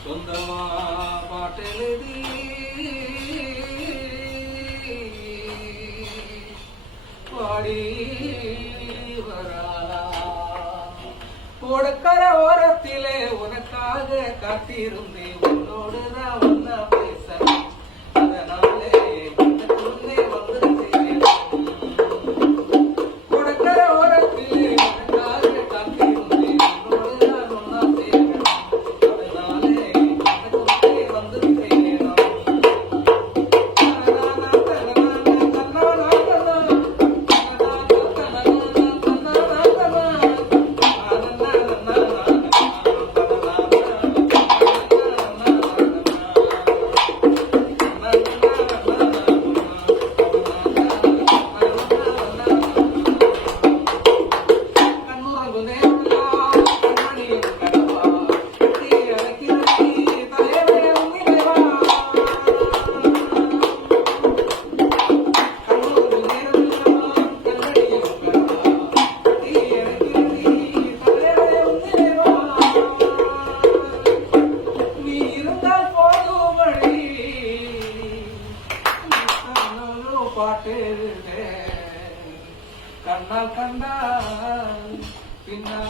சொந்தமா பாட்டெழுதி பாடி வராளா கொடுக்கற ஓரத்திலே உனக்காக காத்திருந்தேன் உன்னோடு நான் வந்த பேச அதனாலே உள்ளே வந்துருந்தேன் கொடுக்கற ஓரத்திலே உனக்காக காத்திருந்தேன் உன்னோடு நான் ஒன்னா பேசணும் அதனாலே உள்ளே வந்துருந்தேன் பாட்டு கண்ணா கண்ணா பின்னா